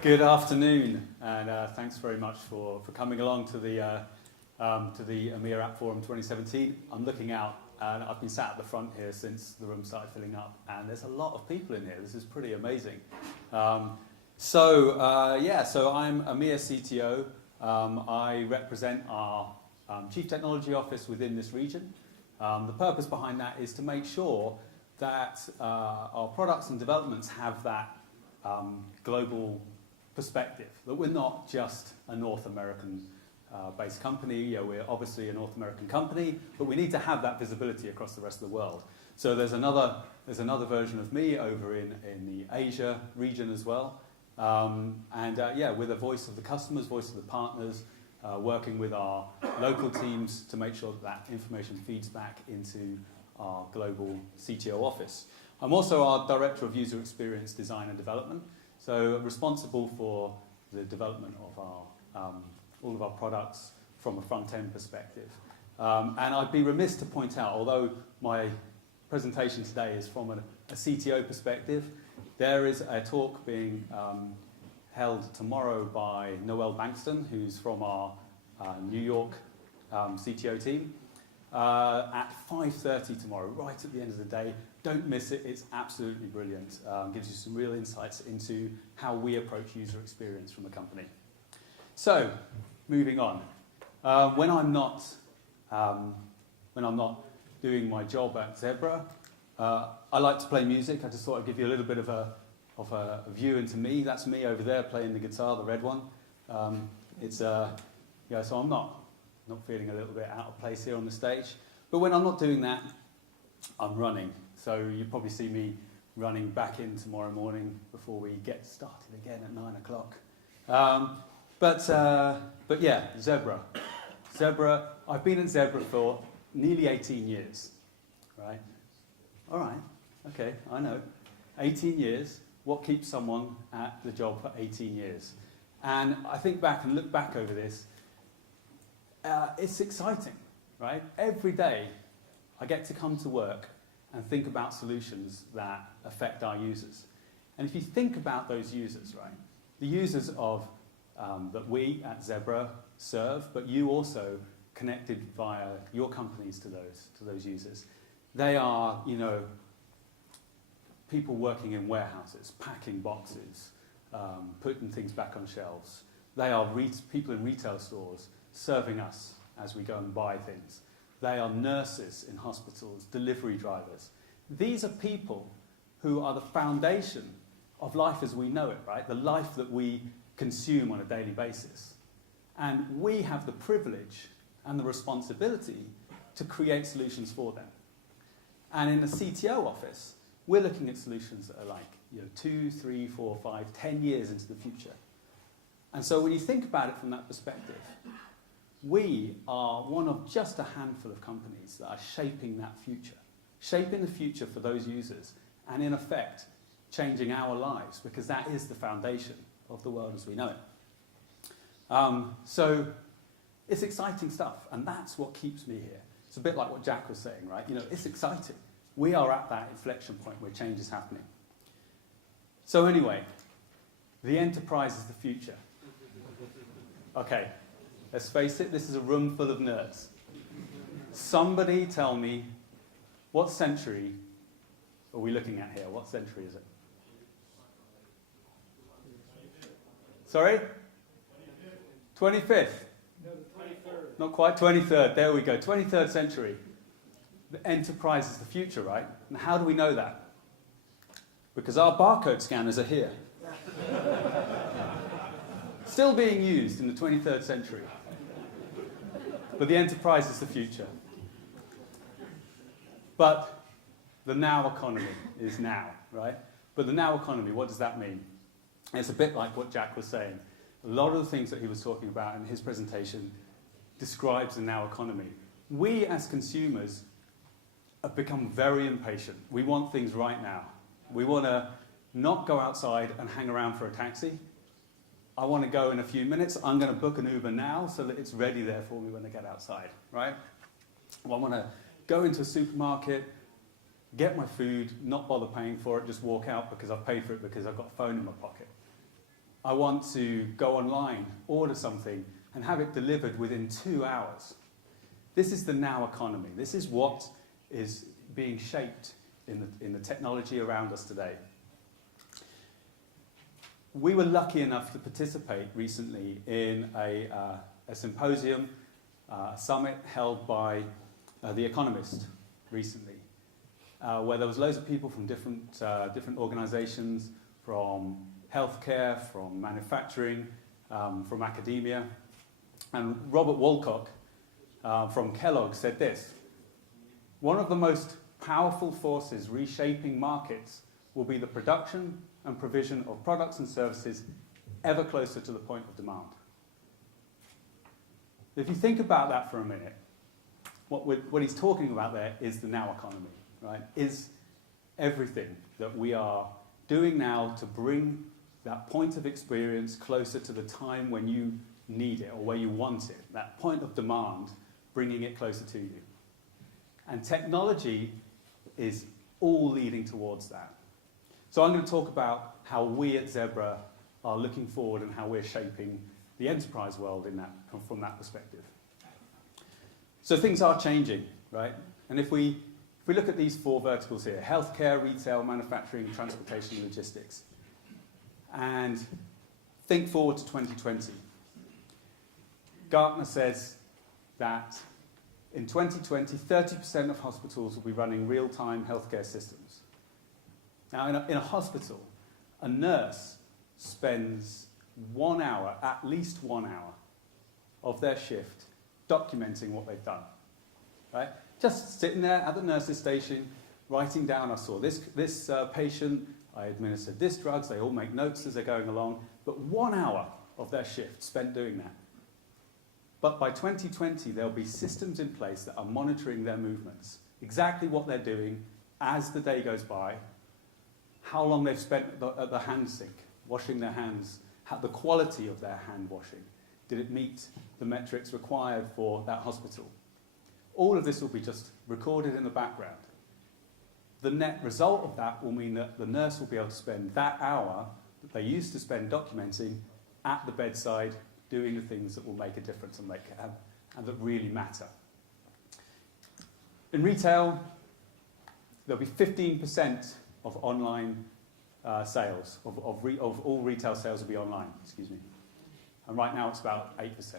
Good afternoon, and thanks very much for coming along to the EMEA AppForum 2017. I'm looking out, and I've been sat at the front here since the room started filling up, and there's a lot of people in here. This is pretty amazing. So I'm EMEA CTO. I represent our Chief Technology Office within this region. The purpose behind that is to make sure that our products and developments have that global perspective, that we're not just a North American based company. Yeah, we're obviously a North American company, but we need to have that visibility across the rest of the world. So there's another version of me over in the Asia region as well. With a voice of the customers, voice of the partners, working with our local teams to make sure that information feeds back into our global CTO office. I'm also our Director of User Experience Design and Development, so responsible for the development of our all of our products from a front-end perspective. And I'd be remiss to point out, although my presentation today is from a CTO perspective, there is a talk being held tomorrow by Noel Bankston, who's from our New York CTO team, at 5:30 tomorrow, right at the end of the day. Don't miss it, it's absolutely brilliant. Gives you some real insights into how we approach user experience from the company. So, moving on. When I'm not doing my job at Zebra, I like to play music. I just thought I'd give you a little bit of a view into me. That's me over there playing the guitar, the red one. So I'm not feeling a little bit out of place here on the stage. But when I'm not doing that, I'm running. So you probably see me running back in tomorrow morning before we get started again at 9 o'clock. But yeah, Zebra. I've been at Zebra for nearly 18 years, right? All right, okay, I know. 18 years, what keeps someone at the job for 18 years? And I think back and look back over this, it's exciting, right? Every day I get to come to work and think about solutions that affect our users. And if you think about those users, right, the users of that we at Zebra serve, but you also connected via your companies to those users. They are, people working in warehouses, packing boxes, putting things back on shelves. They are people in retail stores serving us as we go and buy things. They are nurses in hospitals, delivery drivers. These are people who are the foundation of life as we know it, right? The life that we consume on a daily basis. And we have the privilege and the responsibility to create solutions for them. And in the CTO office, we're looking at solutions that are like 2, 3, 4, 5, 10 years into the future. And so when you think about it from that perspective, we are one of just a handful of companies that are shaping that future, shaping the future for those users, and in effect, changing our lives, because that is the foundation of the world as we know it. So it's exciting stuff, and that's what keeps me here. It's a bit like what Jack was saying, right? It's exciting. We are at that inflection point where change is happening. So anyway, the enterprise is the future. Okay. Let's face it, this is a room full of nerds. Somebody tell me, what century are we looking at here? What century is it? Sorry? 25th? No, 23rd. Not quite, 23rd. There we go, 23rd century. The enterprise is the future, right? And how do we know that? Because our barcode scanners are here. Still being used in the 23rd century. But the enterprise is the future. But the now economy is now, right? But the now economy, what does that mean? And it's a bit like what Jack was saying. A lot of the things that he was talking about in his presentation describes the now economy. We as consumers have become very impatient. We want things right now. We want to not go outside and hang around for a taxi. I want to go in a few minutes. I'm going to book an Uber now so that it's ready there for me when I get outside, right? I want to go into a supermarket, get my food, not bother paying for it, just walk out because I've paid for it because I've got a phone in my pocket. I want to go online, order something, and have it delivered within 2 hours. This is the now economy. This is what is being shaped in the technology around us today. We were lucky enough to participate recently in a symposium, a summit held by The Economist recently, where there was loads of people from different organisations, from healthcare, from manufacturing, from academia. And Robert Woolcock from Kellogg said this: "One of the most powerful forces reshaping markets will be the production and provision of products and services ever closer to the point of demand." If you think about that for a minute, what he's talking about there is the now economy, right? Is everything that we are doing now to bring that point of experience closer to the time when you need it or where you want it, that point of demand, bringing it closer to you. And technology is all leading towards that. So I'm going to talk about how we at Zebra are looking forward and how we're shaping the enterprise world from that perspective. So things are changing, right? And if we look at these 4 verticals here: healthcare, retail, manufacturing, transportation, and logistics, and think forward to 2020. Gartner says that in 2020, 30% of hospitals will be running real-time healthcare systems. Now, in a hospital, a nurse spends 1 hour, at least 1 hour, of their shift documenting what they've done, right? Just sitting there at the nurse's station, writing down, I saw this patient, I administered this drugs, they all make notes as they're going along, but 1 hour of their shift spent doing that. But by 2020, there'll be systems in place that are monitoring their movements, exactly what they're doing as the day goes by, how long they've spent at the hand sink, washing their hands, the quality of their hand washing. Did it meet the metrics required for that hospital? All of this will be just recorded in the background. The net result of that will mean that the nurse will be able to spend that hour that they used to spend documenting at the bedside, doing the things that will make a difference and that really matter. In retail, there'll be 15% of online sales, of all retail sales will be online, excuse me. And right now it's about 8%.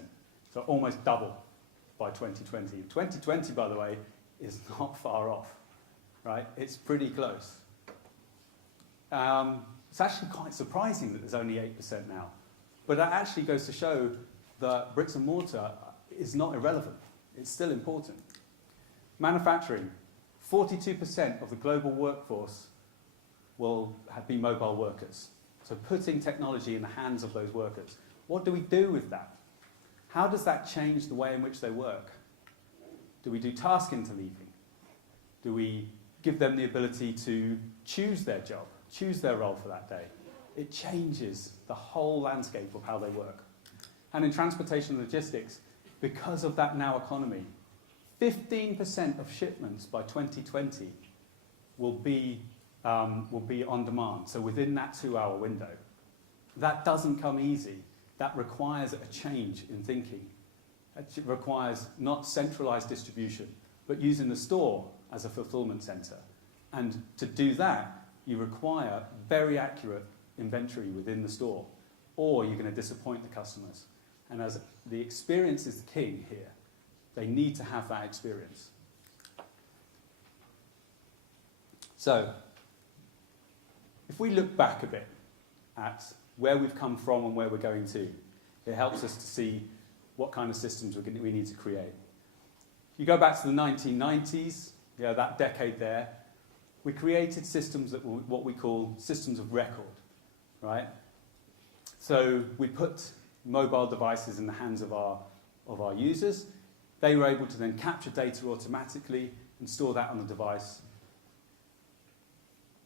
So almost double by 2020. 2020, by the way, is not far off, right? It's pretty close. It's actually quite surprising that there's only 8% now. But that actually goes to show that bricks and mortar is not irrelevant. It's still important. Manufacturing, 42% of the global workforce will be mobile workers. So putting technology in the hands of those workers. What do we do with that? How does that change the way in which they work? Do we do task interleaving? Do we give them the ability to choose their job, choose their role for that day? It changes the whole landscape of how they work. And in transportation and logistics, because of that now economy, 15% of shipments by 2020 will be on demand, so within that 2-hour window. That doesn't come easy. That requires a change in thinking. It requires not centralized distribution, but using the store as a fulfillment center. And to do that, you require very accurate inventory within the store, or you're going to disappoint the customers. And as the experience is the king here, they need to have that experience. So, if we look back a bit at where we've come from and where we're going to, it helps us to see what kind of systems we need to create. You go back to the 1990s, that decade there, we created systems that were what we call systems of record, right? So we put mobile devices in the hands of our users. They were able to then capture data automatically and store that on the device,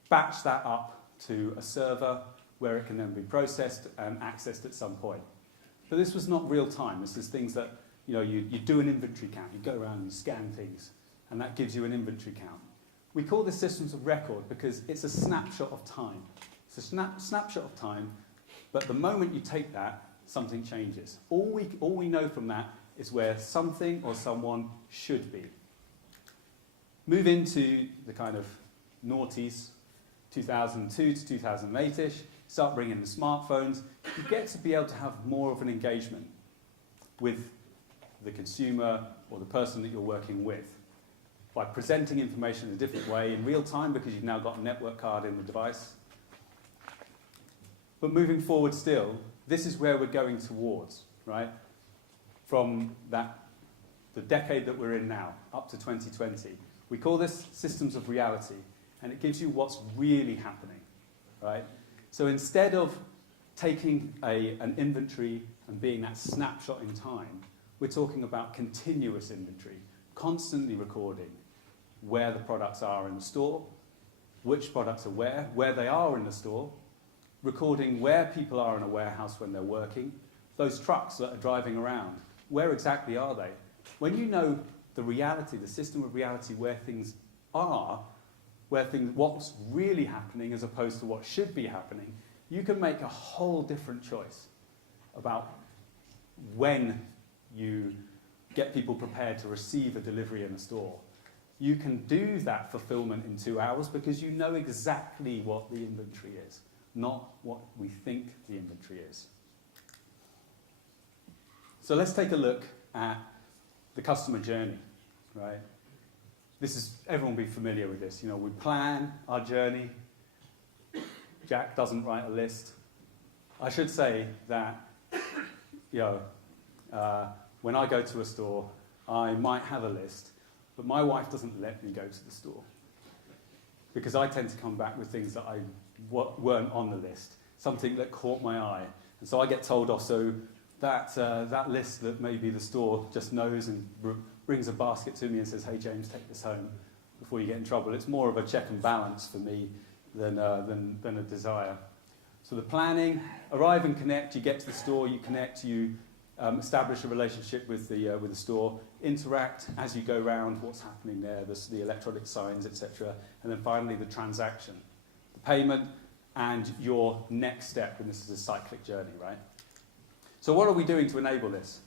batch that up to a server where it can then be processed and accessed at some point. But this was not real time. This is things that you do an inventory count. You go around and scan things, and that gives you an inventory count. We call this systems of record because it's a snapshot of time. It's a snapshot of time But the moment you take that, something changes. All we know from that is where something or someone should be. Move into the kind of noughties, 2002 to 2008-ish, start bringing the smartphones, you get to be able to have more of an engagement with the consumer or the person that you're working with by presenting information in a different way in real time because you've now got a network card in the device. But moving forward still, this is where we're going towards, right? From the decade that we're in now, up to 2020. We call this systems of reality, and it gives you what's really happening, right? So instead of taking an inventory and being that snapshot in time, we're talking about continuous inventory, constantly recording where the products are in the store, which products are where they are in the store, recording where people are in a warehouse when they're working, those trucks that are driving around, where exactly are they? When you know the reality, the system of reality, where things are, what's really happening as opposed to what should be happening, you can make a whole different choice about when you get people prepared to receive a delivery in a store. You can do that fulfillment in 2 hours because you know exactly what the inventory is, not what we think the inventory is. So let's take a look at the customer journey, right? Everyone will be familiar with this. You know, we plan our journey. Jack doesn't write a list. I should say that, when I go to a store, I might have a list, but my wife doesn't let me go to the store because I tend to come back with things that weren't on the list, something that caught my eye. And so I get told off, so that list that maybe the store just knows and brings a basket to me and says, hey James, take this home before you get in trouble. It's more of a check and balance for me than a desire. So the planning, arrive and connect, you get to the store, you connect, you establish a relationship with the store, interact as you go around, what's happening there, the electronic signs, etc. And then finally the transaction, the payment, and your next step, and this is a cyclic journey, right? So what are we doing to enable this?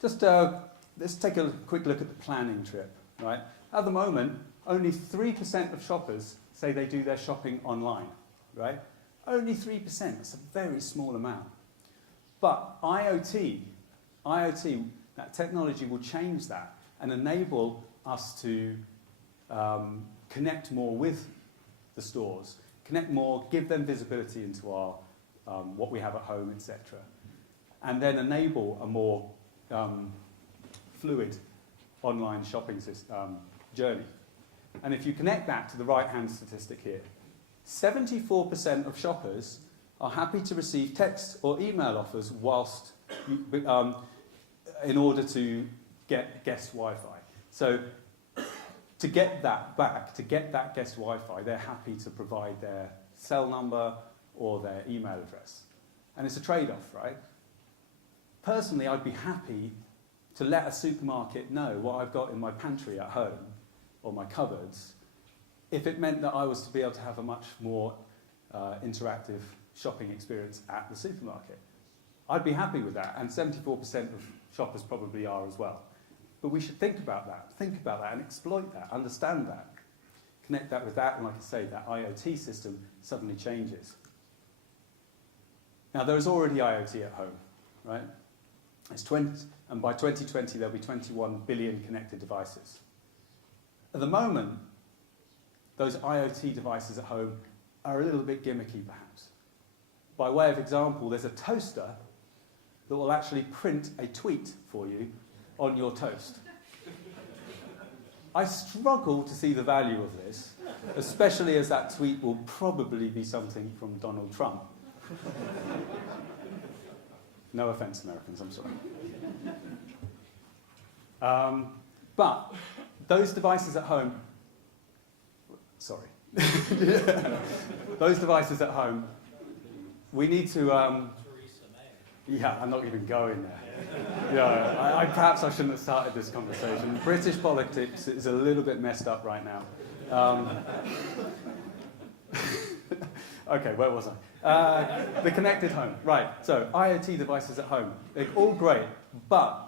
Just let's take a quick look at the planning trip, right? At the moment, only 3% of shoppers say they do their shopping online, right? Only 3%, that's a very small amount. But IoT, that technology will change that and enable us to connect more with the stores, connect more, give them visibility into our what we have at home, etc. And then enable a more fluid online shopping journey. And if you connect that to the right-hand statistic here, 74% of shoppers are happy to receive text or email offers whilst in order to get guest Wi-Fi. So to get that back, to get that guest Wi-Fi, they're happy to provide their cell number or their email address. And it's a trade-off, right? Personally, I'd be happy to let a supermarket know what I've got in my pantry at home or my cupboards if it meant that I was to be able to have a much more interactive shopping experience at the supermarket. I'd be happy with that, and 74% of shoppers probably are as well. But we should think about that and exploit that, understand that, connect that with that, and like I say, that IoT system suddenly changes. Now, there is already IoT at home, right? And by 2020, there'll be 21 billion connected devices. At the moment, those IoT devices at home are a little bit gimmicky, perhaps. By way of example, there's a toaster that will actually print a tweet for you on your toast. I struggle to see the value of this, especially as that tweet will probably be something from Donald Trump. No offense, Americans, I'm sorry. But those devices at home, sorry. Those devices at home, we need to, yeah, I'm not even going there. Yeah, perhaps I shouldn't have started this conversation. British politics is a little bit messed up right now. Okay, where was I? The connected home. Right, so IoT devices at home. They're all great, but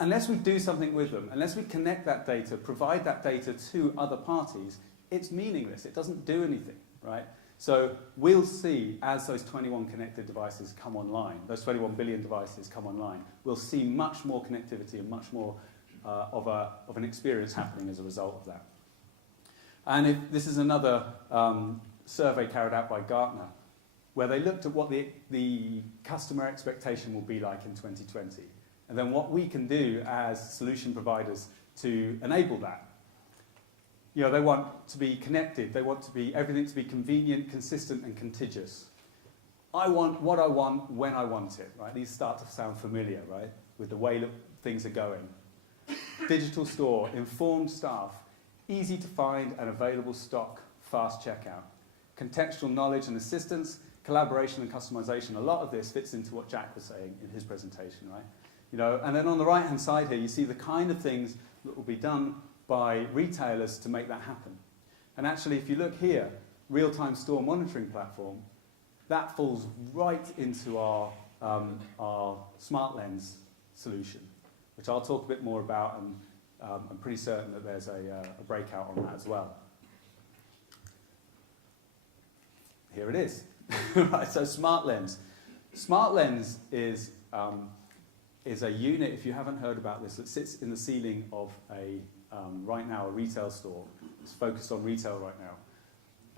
unless we do something with them, unless we connect that data, provide that data to other parties, it's meaningless. It doesn't do anything, right? So we'll see, as those 21 connected devices come online, those 21 billion devices come online, we'll see much more connectivity and much more of an experience happening as a result of that. And if this is another survey carried out by Gartner, where they looked at what the customer expectation will be like in 2020, and then what we can do as solution providers to enable that. You know, they want to be connected, they want everything to be convenient, consistent, and contiguous. I want what I want when I want it, right? These start to sound familiar, right? With the way that things are going. Digital store, informed staff, easy to find and available stock, fast checkout. Contextual knowledge and assistance, collaboration and customization. A lot of this fits into what Jack was saying in his presentation, right? You know, and then on the right-hand side here, you see the kind of things that will be done by retailers to make that happen. And actually, if you look here, real-time store monitoring platform, that falls right into our Smart Lens solution, which I'll talk a bit more about, and I'm pretty certain that there's a breakout on that as well. Here it is. Right, so Smart Lens. Smart Lens is a unit, if you haven't heard about this, that sits in the ceiling of right now a retail store. It's focused on retail right now.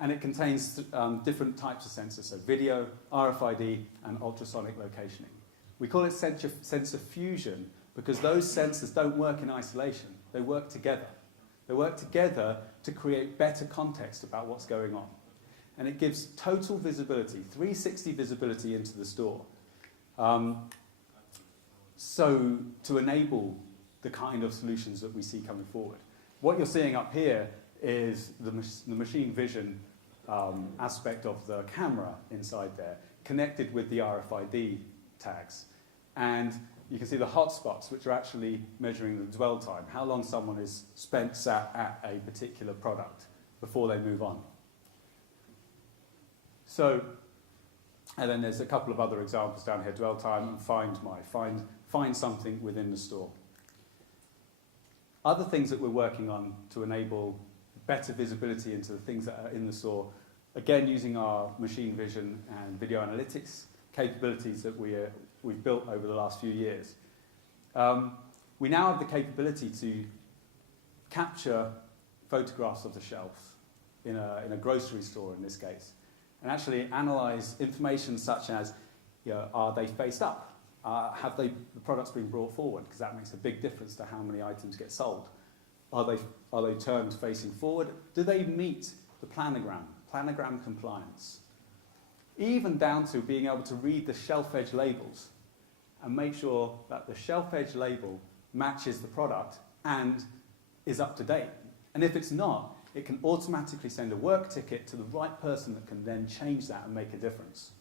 And it contains different types of sensors, so video, RFID, and ultrasonic locationing. We call it sensor fusion because those sensors don't work in isolation. They work together. They work together to create better context about what's going on. And it gives total visibility, 360 visibility into the store. So to enable the kind of solutions that we see coming forward. What you're seeing up here is the machine vision aspect of the camera inside there, connected with the RFID tags. And you can see the hotspots, which are actually measuring the dwell time, how long someone is sat at a particular product before they move on. So, and then there's a couple of other examples down here, dwell time and find something within the store. Other things that we're working on to enable better visibility into the things that are in the store, again using our machine vision and video analytics capabilities that we've built over the last few years. We now have the capability to capture photographs of the shelves in a grocery store in this case, and actually analyze information such as, you know, are they faced up? Have the products been brought forward? Because that makes a big difference to how many items get sold. Are they turned facing forward? Do they meet the planogram compliance? Even down to being able to read the shelf edge labels and make sure that the shelf edge label matches the product and is up to date. And if it's not, it can automatically send a work ticket to the right person that can then change that and make a difference.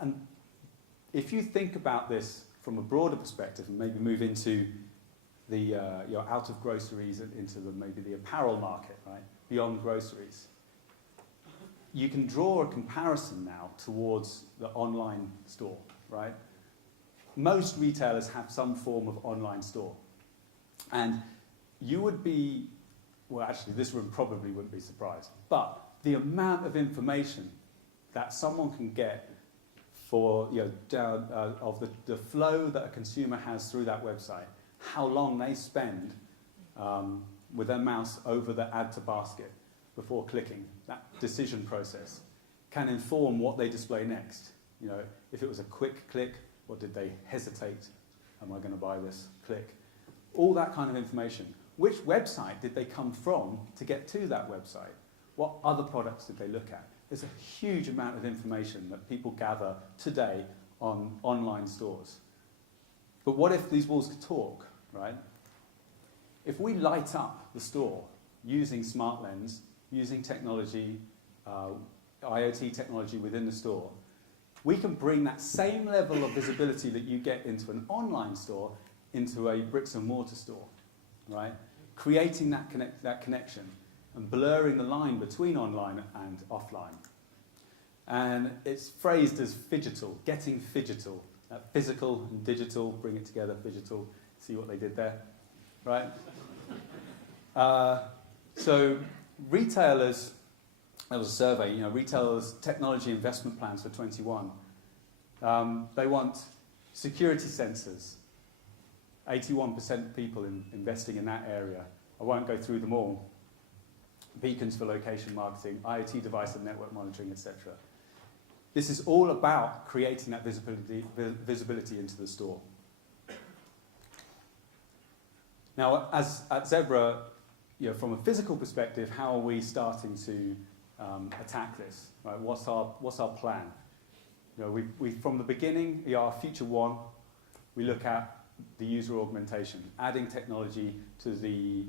And if you think about this from a broader perspective and maybe move into the out of groceries and into maybe the apparel market, right, beyond groceries, you can draw a comparison now towards the online store, right? Most retailers have some form of online store. And you would be, well actually this room probably wouldn't be surprised, but the amount of information that someone can get for, you know, of the flow that a consumer has through that website, how long they spend with their mouse over the add to basket before clicking, that decision process can inform what they display next. You know, if it was a quick click, or did they hesitate? Am I going to buy this? Click. All that kind of information. Which website did they come from to get to that website? What other products did they look at? There's a huge amount of information that people gather today on online stores. But what if these walls could talk, right? If we light up the store using Smart Lens, using technology, IoT technology within the store, we can bring that same level of visibility that you get into an online store into a bricks and mortar store, right? Creating that connection. and blurring the line between online and offline. And it's phrased as phygital, getting phygital. Physical and digital, bring it together, phygital. See what they did there, right? So retailers, there was a survey, retailers' technology investment plans for 21. They want security sensors. 81% of people investing in that area. I won't go through them all. Beacons for location marketing, IoT device and network monitoring, etc. This is all about creating that visibility into the store. Now, as at Zebra, from a physical perspective, how are we starting to attack this? Right? What's our plan? We from the beginning, our Future One, we look at the user augmentation, adding technology to the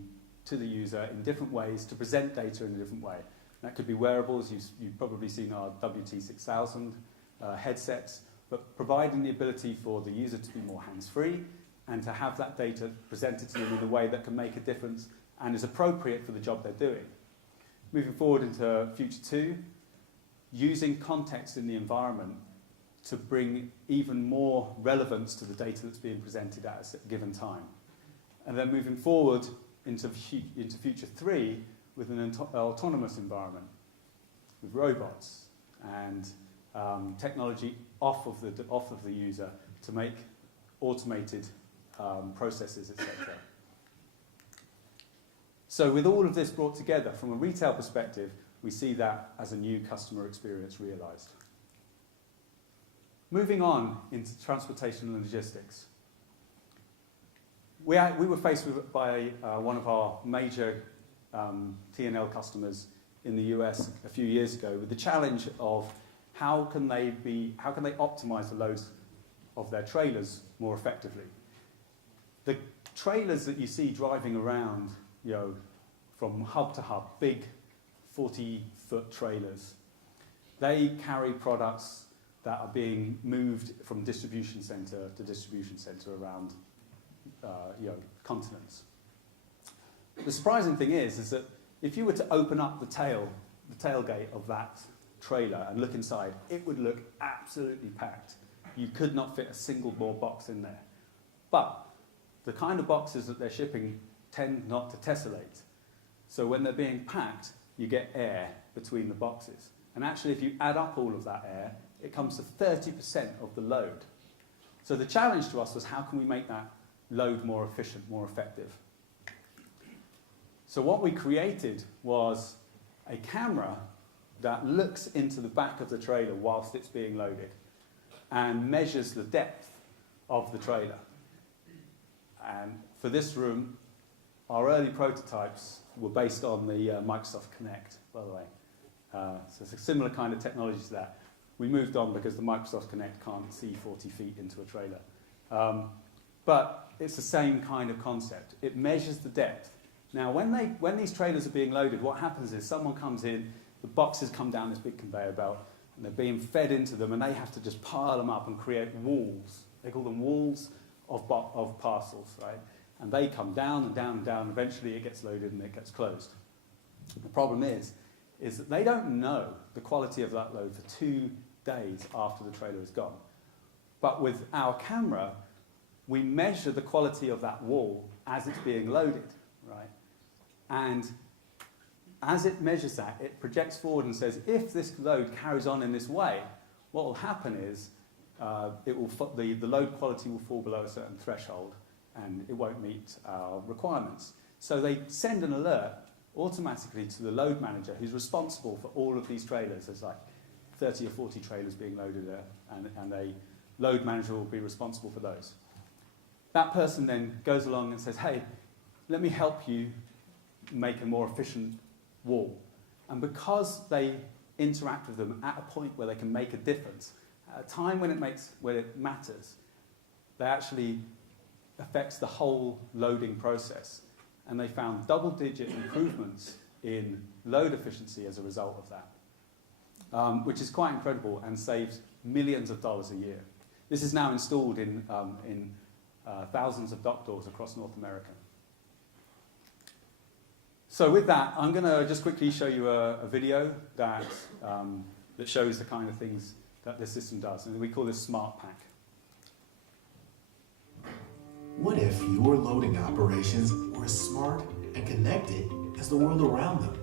user in different ways to present data in a different way. That could be wearables. You've probably seen our WT6000 headsets, but providing the ability for the user to be more hands-free and to have that data presented to them in a way that can make a difference and is appropriate for the job they're doing. Moving forward into Future 2, using context in the environment to bring even more relevance to the data that's being presented at a given time. And then moving forward into Future 3 with an autonomous environment, with robots and technology off of the user to make automated processes, etc. So with all of this brought together, from a retail perspective, we see that as a new customer experience realized. Moving on into transportation and logistics. We were faced by one of our major T&L customers in the US a few years ago with the challenge of how can they optimize the loads of their trailers more effectively. The trailers that you see driving around, from hub to hub, big 40-foot trailers, they carry products that are being moved from distribution center to distribution center around continents. The surprising thing is that if you were to open up the tailgate of that trailer and look inside, it would look absolutely packed. You could not fit a single more box in there. But the kind of boxes that they're shipping tend not to tessellate. So when they're being packed, you get air between the boxes. And actually, if you add up all of that air, it comes to 30% of the load. So the challenge to us was, how can we make that load more efficient, more effective? So what we created was a camera that looks into the back of the trailer whilst it's being loaded and measures the depth of the trailer. And for this room, our early prototypes were based on the Microsoft Kinect, by the way. So it's a similar kind of technology to that. We moved on because the Microsoft Kinect can't see 40 feet into a trailer. But it's the same kind of concept. It measures the depth. Now, when these trailers are being loaded, what happens is someone comes in, the boxes come down this big conveyor belt, and they're being fed into them, and they have to just pile them up and create walls. They call them walls of parcels, right? And they come down and down and down. Eventually, it gets loaded and it gets closed. The problem is that they don't know the quality of that load for 2 days after the trailer is gone. But with our camera, we measure the quality of that wall as it's being loaded, right? And as it measures that, it projects forward and says, if this load carries on in this way, what will happen is the load quality will fall below a certain threshold and it won't meet our requirements. So they send an alert automatically to the load manager who's responsible for all of these trailers. There's like 30 or 40 trailers being loaded there, and a load manager will be responsible for those. That person then goes along and says, hey, let me help you make a more efficient wall. And because they interact with them at a point where they can make a difference, at a time when it matters, they actually affects the whole loading process. And they found double-digit improvements in load efficiency as a result of that, which is quite incredible and saves millions of dollars a year. This is now installed in thousands of dock doors across North America. So with that, I'm going to just quickly show you a video that, that shows the kind of things that this system does. And we call this Smart Pack. What if your loading operations were as smart and connected as the world around them?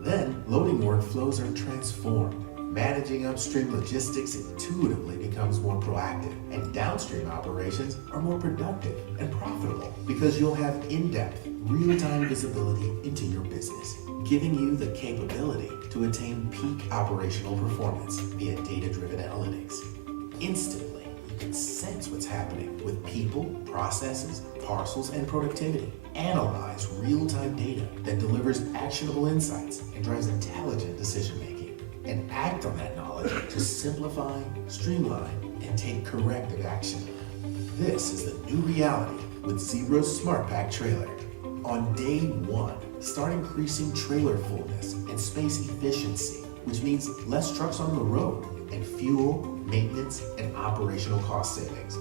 Then loading workflows are transformed. Managing upstream logistics intuitively becomes more proactive, and downstream operations are more productive and profitable because you'll have in-depth, real-time visibility into your business, giving you the capability to attain peak operational performance via data-driven analytics. Instantly, you can sense what's happening with people, processes, parcels, and productivity. Analyze real-time data that delivers actionable insights and drives intelligent decision-making. And act on that knowledge to simplify, streamline, and take corrective action. This is the new reality with Zebra's Smart Pack trailer. On day one, start increasing trailer fullness and space efficiency, which means less trucks on the road and fuel, maintenance, and operational cost savings.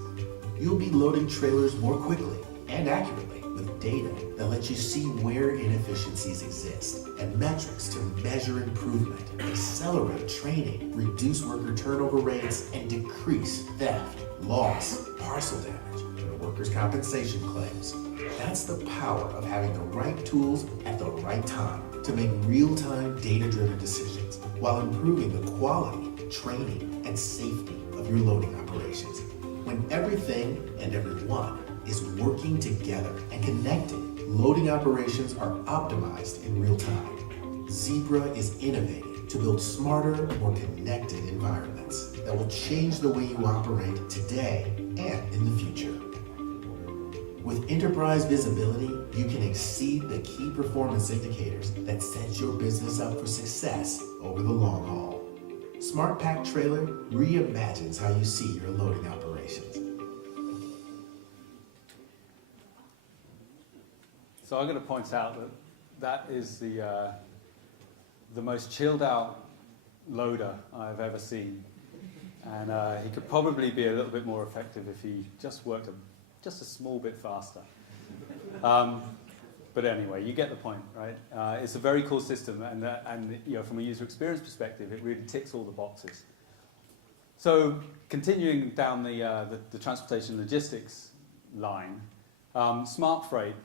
You'll be loading trailers more quickly and accurately with data that lets you see where inefficiencies exist and metrics to measure improvement, accelerate training, reduce worker turnover rates, and decrease theft, loss, parcel damage, and workers' compensation claims. That's the power of having the right tools at the right time to make real-time data-driven decisions while improving the quality, training, and safety of your loading operations. When everything and everyone is working together and connected, loading operations are optimized in real time. Zebra is innovating to build smarter, more connected environments that will change the way you operate today and in the future. With enterprise visibility, you can exceed the key performance indicators that set your business up for success over the long haul. Smart Pack Trailer reimagines how you see your loading operations. So I'm going to point out that that is the most chilled out loader I've ever seen. And he could probably be a little bit more effective if he just worked just a small bit faster. But anyway, you get the point, right? It's a very cool system, and you know, from a user experience perspective, it really ticks all the boxes. So continuing down the transportation logistics line, Smart Freight.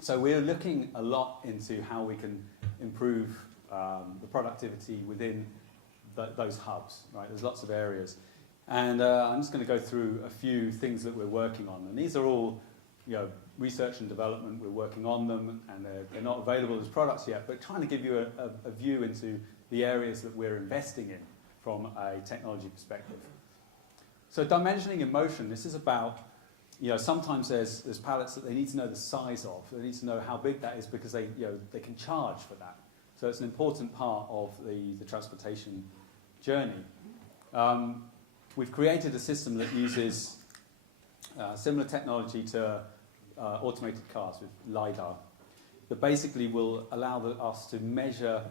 So we're looking a lot into how we can improve the productivity within those hubs, right? There's lots of areas. And I'm just going to go through a few things that we're working on. And these are all, you know, research and development. We're working on them, and they're not available as products yet, but trying to give you a view into the areas that we're investing in from a technology perspective. So dimensioning in motion, this is about, you know, sometimes there's pallets that they need to know the size of. They need to know how big that is because they can charge for that. So it's an important part of the transportation journey. We've created a system that uses similar technology to automated cars with LiDAR that basically will allow us to measure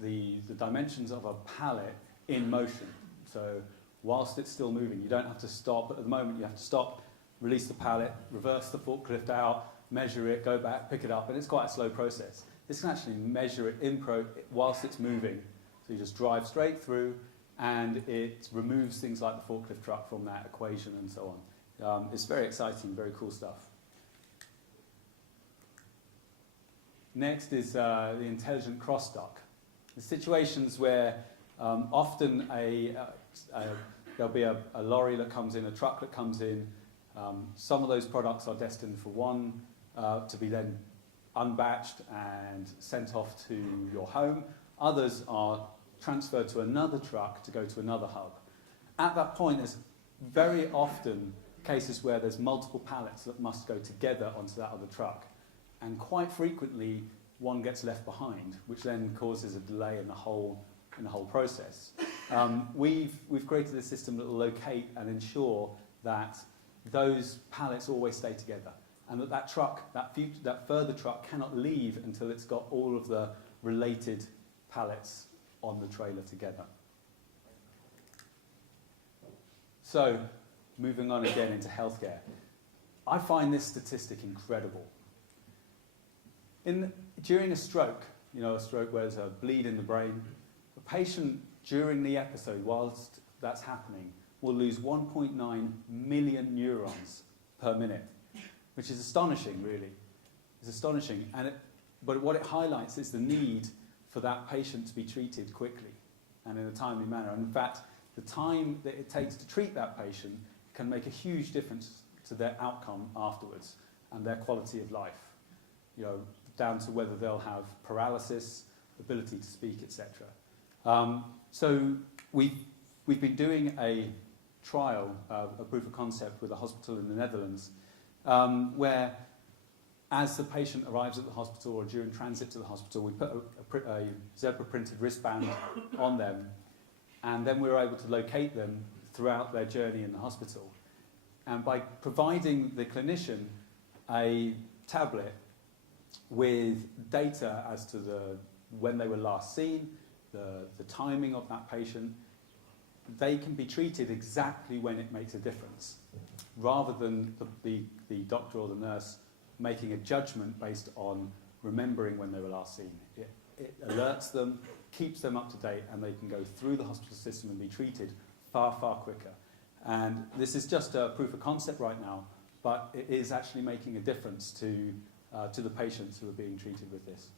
the dimensions of a pallet in motion. So whilst it's still moving, you don't have to stop. At the moment, you have to stop, release the pallet, reverse the forklift out, measure it, go back, pick it up, and it's quite a slow process. This can actually measure it whilst it's moving. So you just drive straight through, and it removes things like the forklift truck from that equation and so on. It's very exciting, very cool stuff. Next is the intelligent crosstalk. The situations where often there'll be a lorry that comes in, a truck that comes in. Some of those products are destined for one to be then unbatched and sent off to your home. Others are transferred to another truck to go to another hub. At that point, there's very often cases where there's multiple pallets that must go together onto that other truck. And quite frequently, one gets left behind, which then causes a delay in the whole process. We've created a system that will locate and ensure that those pallets always stay together, and that truck, that further truck, cannot leave until it's got all of the related pallets on the trailer together. So, moving on again into healthcare. I find this statistic incredible. During a stroke, a stroke where there's a bleed in the brain, the patient during the episode, whilst that's happening, will lose 1.9 million neurons per minute, which is astonishing, really. It's astonishing. But what it highlights is the need for that patient to be treated quickly and in a timely manner. And in fact, the time that it takes to treat that patient can make a huge difference to their outcome afterwards and their quality of life, down to whether they'll have paralysis, ability to speak, etc. So we've been doing a trial, a proof of concept with a hospital in the Netherlands, where as the patient arrives at the hospital or during transit to the hospital, we put a zebra-printed wristband on them, and then we were able to locate them throughout their journey in the hospital. And by providing the clinician a tablet with data as to when they were last seen, the timing of that patient, they can be treated exactly when it makes a difference, rather than the doctor or the nurse making a judgment based on remembering when they were last seen. It alerts them, keeps them up to date, and they can go through the hospital system and be treated far, far quicker. And this is just a proof of concept right now, but it is actually making a difference to the patients who are being treated with this.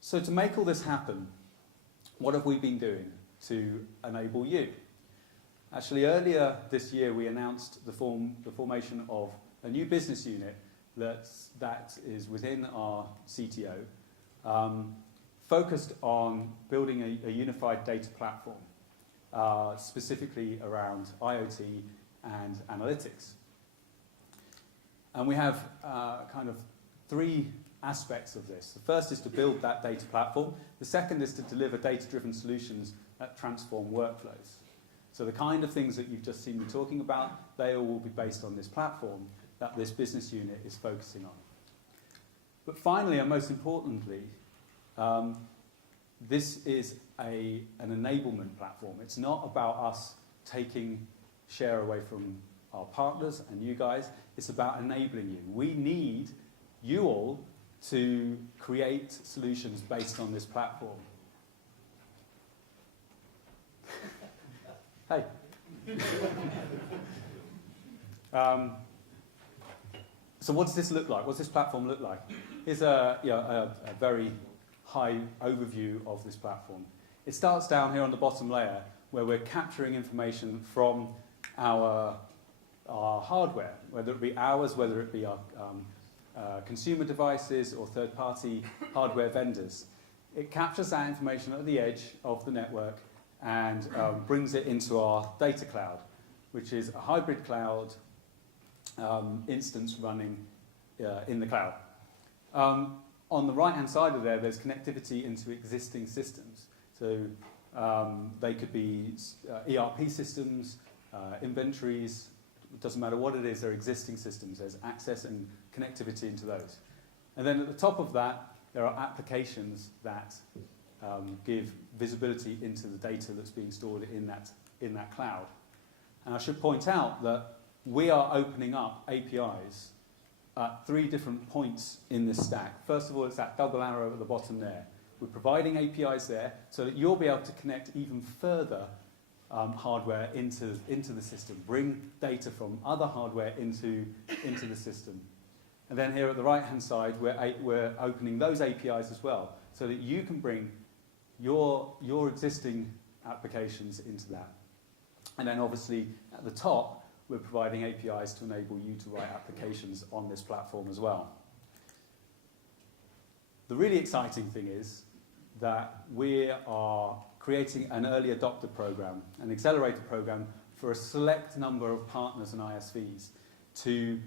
So to make all this happen, what have we been doing to enable you? Actually, earlier this year, we announced the formation of a new business unit that is within our CTO, focused on building a unified data platform, specifically around IoT and analytics. And we have kind of three aspects of this. The first is to build that data platform. The second is to deliver data-driven solutions that transform workflows. So the kind of things that you've just seen me talking about, they all will be based on this platform that this business unit is focusing on. But finally, and most importantly, this is an enablement platform. It's not about us taking share away from our partners and you guys. It's about enabling you. We need you all to create solutions based on this platform. Hey. So what does this look like? What does this platform look like? Here's a very high overview of this platform. It starts down here on the bottom layer, where we're capturing information from our hardware, whether it be ours, whether it be our consumer devices or third-party hardware vendors. It captures that information at the edge of the network and brings it into our data cloud, which is a hybrid cloud instance running in the cloud. On the right-hand side of there's connectivity into existing systems. So they could be ERP systems, inventories. It doesn't matter what it is, they're existing systems. There's access and connectivity into those. And then at the top of that, there are applications that give visibility into the data that's being stored in that cloud. And I should point out that we are opening up APIs at 3 different points in this stack. First of all, it's that double arrow at the bottom there. We're providing APIs there so that you'll be able to connect even further hardware into the system, bring data from other hardware into the system. And then here at the right-hand side, we're opening those APIs as well, so that you can bring your existing applications into that. And then obviously at the top, we're providing APIs to enable you to write applications on this platform as well. The really exciting thing is that we are creating an early adopter program, an accelerator program for a select number of partners and ISVs to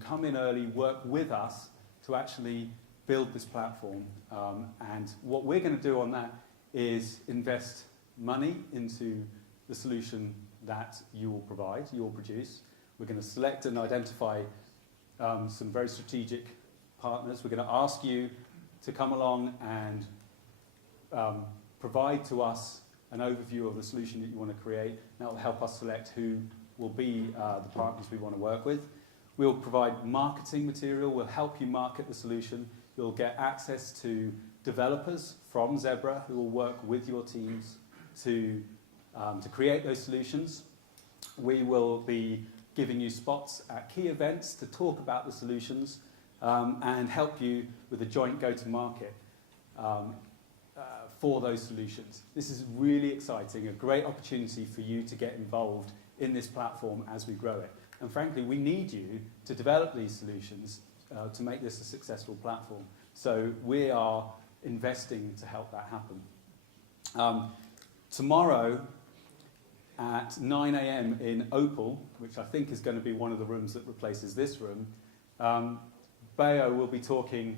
come in early, work with us to actually build this platform. And what we're going to do on that is invest money into the solution that you will provide, you will produce. We're going to select and identify some very strategic partners. We're going to ask you to come along and provide to us an overview of the solution that you want to create. That will help us select who will be the partners we want to work with. We'll provide marketing material, we'll help you market the solution. You'll get access to developers from Zebra who will work with your teams to create those solutions. We will be giving you spots at key events to talk about the solutions and help you with a joint go-to-market for those solutions. This is really exciting, a great opportunity for you to get involved in this platform as we grow it. And frankly, we need you to develop these solutions to make this a successful platform. So we are investing to help that happen. Tomorrow at 9 a.m. in Opal, which I think is going to be one of the rooms that replaces this room, Bayo will be talking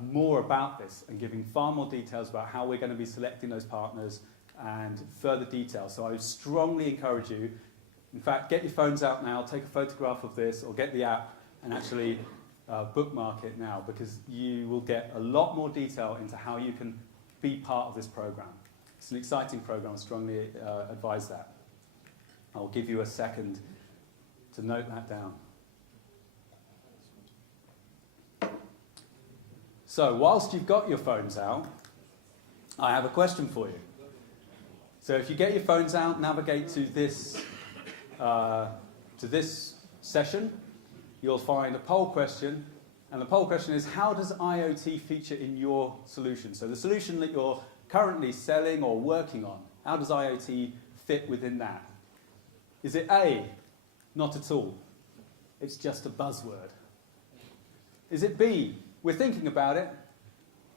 more about this and giving far more details about how we're going to be selecting those partners and further details. So I would strongly encourage you, in fact, get your phones out now, take a photograph of this, or get the app and actually bookmark it now, because you will get a lot more detail into how you can be part of this program. It's an exciting program, I strongly advise that. I'll give you a second to note that down. So whilst you've got your phones out, I have a question for you. So if you get your phones out, navigate to this session, you'll find a poll question, and the poll question is, how does IoT feature in your solution? So the solution that you're currently selling or working on, how does IoT fit within that? Is it A, not at all? It's just a buzzword. Is it B, we're thinking about it,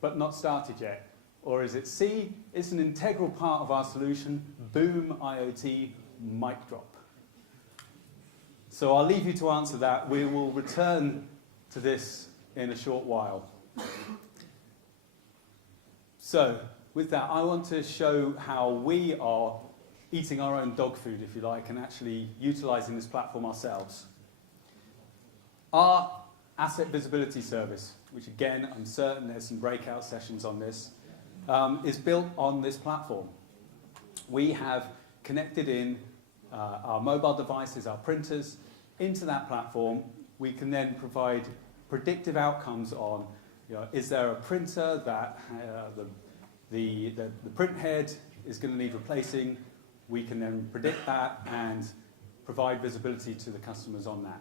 but not started yet? Or is it C, it's an integral part of our solution, boom, IoT, mic drop? So I'll leave you to answer that. We will return to this in a short while. So with that, I want to show how we are eating our own dog food, if you like, and actually utilizing this platform ourselves. Our asset visibility service, which again, I'm certain there's some breakout sessions on this, is built on this platform. We have connected in our mobile devices, our printers, into that platform. We can then provide predictive outcomes on, is there a printer that the print head is going to need replacing? We can then predict that and provide visibility to the customers on that.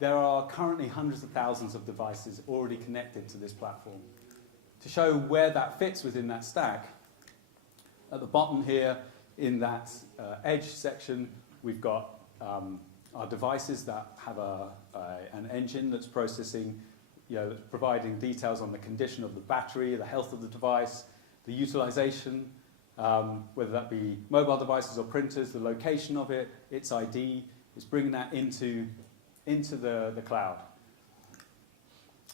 There are currently hundreds of thousands of devices already connected to this platform. To show where that fits within that stack, at the bottom here in that edge section, we've got our devices that have an engine that's processing, that's providing details on the condition of the battery, the health of the device, the utilization, whether that be mobile devices or printers, the location of it, its ID. It's bringing that into the cloud.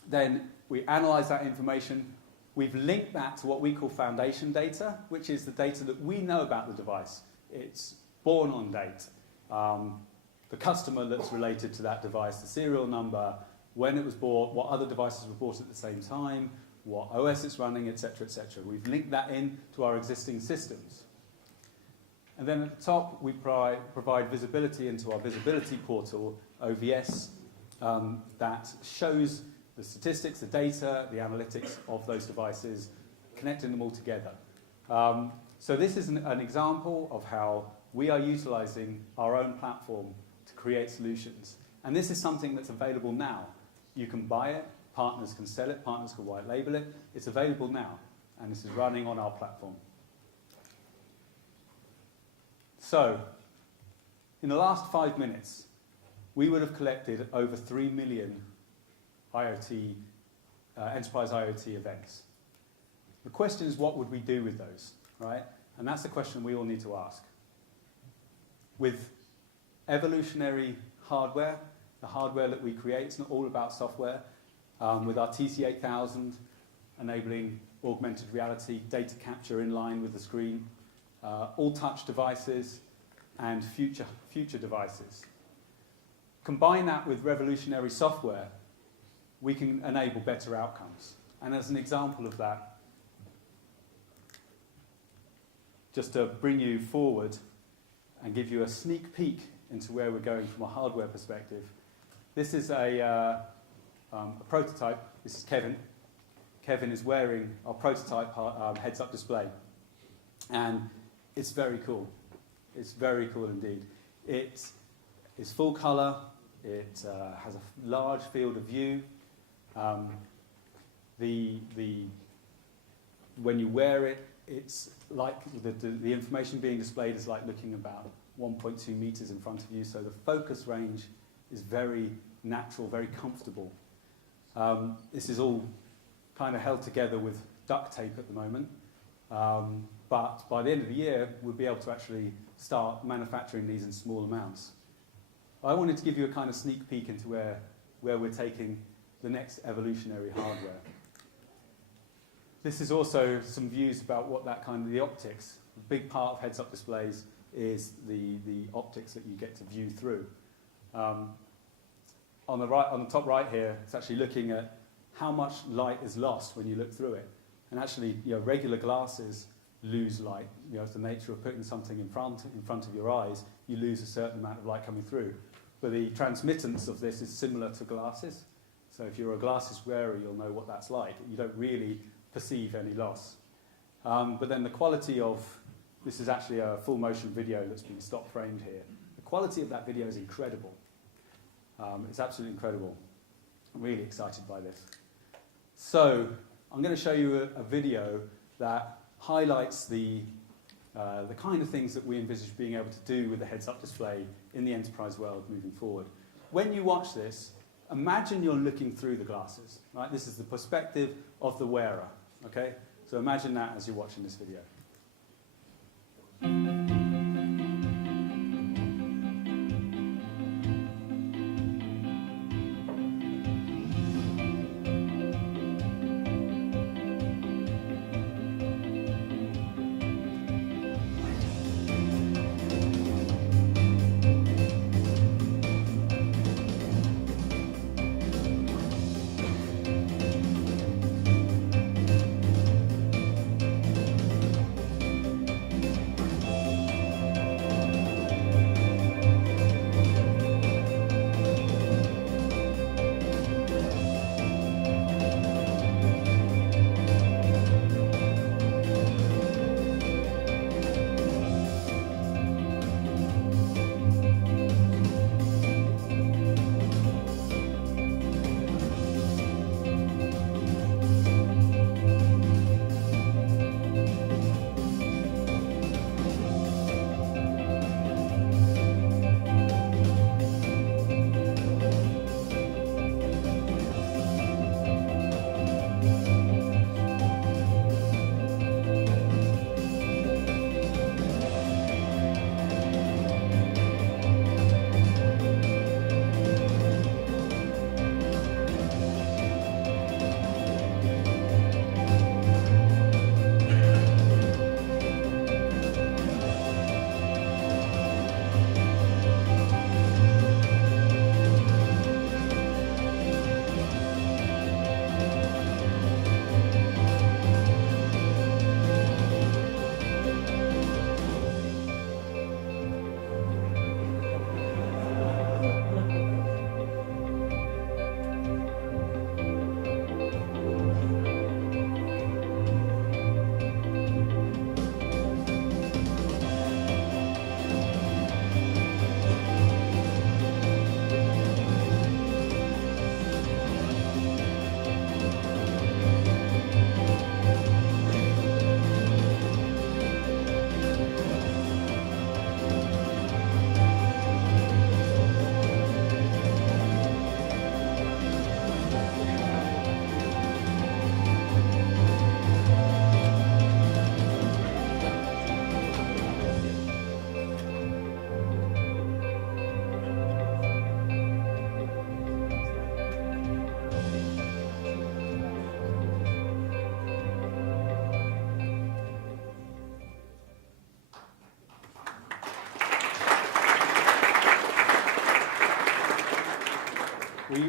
Then we analyze that information. We've linked that to what we call foundation data, which is the data that we know about the device. It's born on date, the customer that's related to that device, the serial number, when it was bought, what other devices were bought at the same time, what OS it's running, etc., etc. We've linked that in to our existing systems. And then at the top, we provide visibility into our visibility portal, OVS, that shows the statistics, the data, the analytics of those devices, connecting them all together. So this is an example of how we are utilizing our own platform to create solutions. And this is something that's available now. You can buy it, partners can sell it, partners can white label it. It's available now, and this is running on our platform. So, in the last 5 minutes, we would have collected over 3 million IoT, enterprise IoT events. The question is, what would we do with those, right? And that's the question we all need to ask. With evolutionary hardware, the hardware that we create, it's not all about software. With our TC8000 enabling augmented reality, data capture in line with the screen, all touch devices, and future devices. Combine that with revolutionary software, we can enable better outcomes. And as an example of that, just to bring you forward and give you a sneak peek into where we're going from a hardware perspective. This is a prototype. This is Kevin. Kevin is wearing our prototype heads-up display. And it's very cool. It's very cool indeed. It is full color. It has a large field of view. When you wear it, it's like the information being displayed is like looking about 1.2 meters in front of you. So the focus range is very natural, very comfortable. This is all kind of held together with duct tape at the moment. But by the end of the year, we'll be able to actually start manufacturing these in small amounts. I wanted to give you a kind of sneak peek into where we're taking the next evolutionary hardware. This is also some views about what that kind of the optics. A big part of heads-up displays is the optics that you get to view through. On the top right here, it's actually looking at how much light is lost when you look through it. And actually, regular glasses lose light. It's the nature of putting something in front of your eyes. You lose a certain amount of light coming through. But the transmittance of this is similar to glasses. So if you're a glasses wearer, you'll know what that's like. You don't really perceive any loss. But then the quality of, this is actually a full motion video that's been stop framed here. The quality of that video is incredible. It's absolutely incredible. I'm really excited by this. So I'm going to show you a video that highlights the kind of things that we envisage being able to do with the heads-up display in the enterprise world moving forward. When you watch this, imagine you're looking through the glasses. Right? This is the perspective of the wearer. Okay? So imagine that as you're watching this video.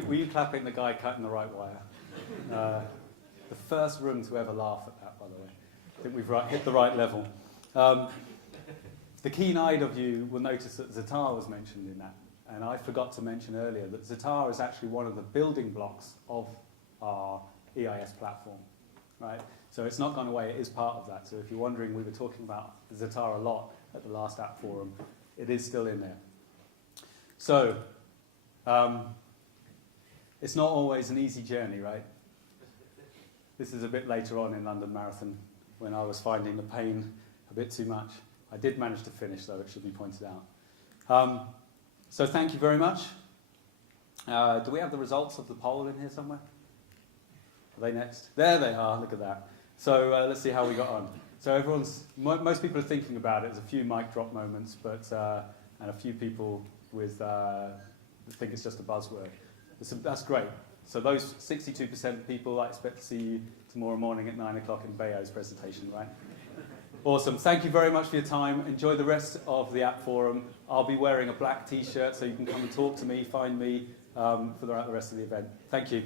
Were you clapping the guy cutting the right wire? The first room to ever laugh at that, by the way. I think we've hit the right level. The keen-eyed of you will notice that Zatar was mentioned in that. And I forgot to mention earlier that Zatar is actually one of the building blocks of our EIS platform, right? So it's not gone away, it is part of that. So if you're wondering, we were talking about Zatar a lot at the last AppForum. It is still in there. So, it's not always an easy journey, right? This is a bit later on in London Marathon when I was finding the pain a bit too much. I did manage to finish, though, it should be pointed out. So thank you very much. Do we have the results of the poll in here somewhere? Are they next? There they are, look at that. So let's see how we got on. So most people are thinking about it. There's a few mic drop moments, but and a few people with think it's just a buzzword. That's great. So those 62% people, I expect to see you tomorrow morning at 9 o'clock in Bayo's presentation, right? Awesome. Thank you very much for your time. Enjoy the rest of the AppForum. I'll be wearing a black T-shirt, so you can come and talk to me, find me throughout the rest of the event. Thank you.